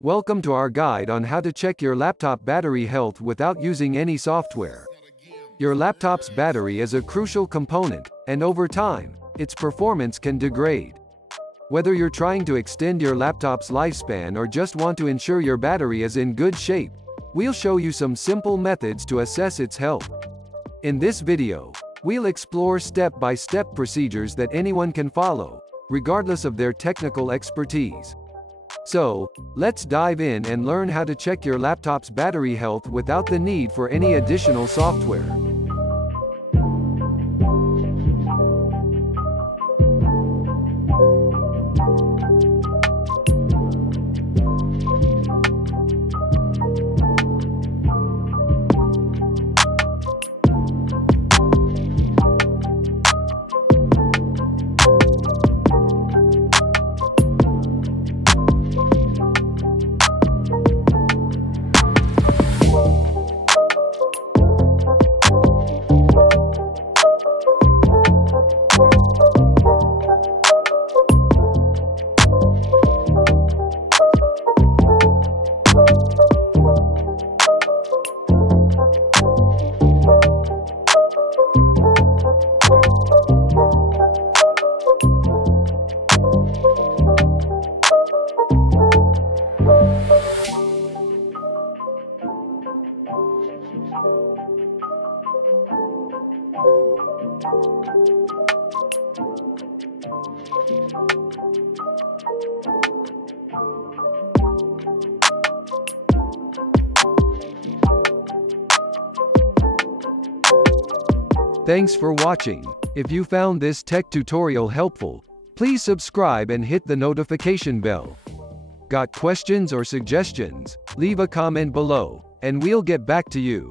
Welcome to our guide on how to check your laptop battery health without using any software. Your laptop's battery is a crucial component, and over time, its performance can degrade. Whether you're trying to extend your laptop's lifespan or just want to ensure your battery is in good shape, we'll show you some simple methods to assess its health. In this video, we'll explore step-by-step procedures that anyone can follow, regardless of their technical expertise. So, let's dive in and learn how to check your laptop's battery health without the need for any additional software. Thanks for watching. If you found this tech tutorial helpful, please subscribe and hit the notification bell. Got questions or suggestions? Leave a comment below, and we'll get back to you.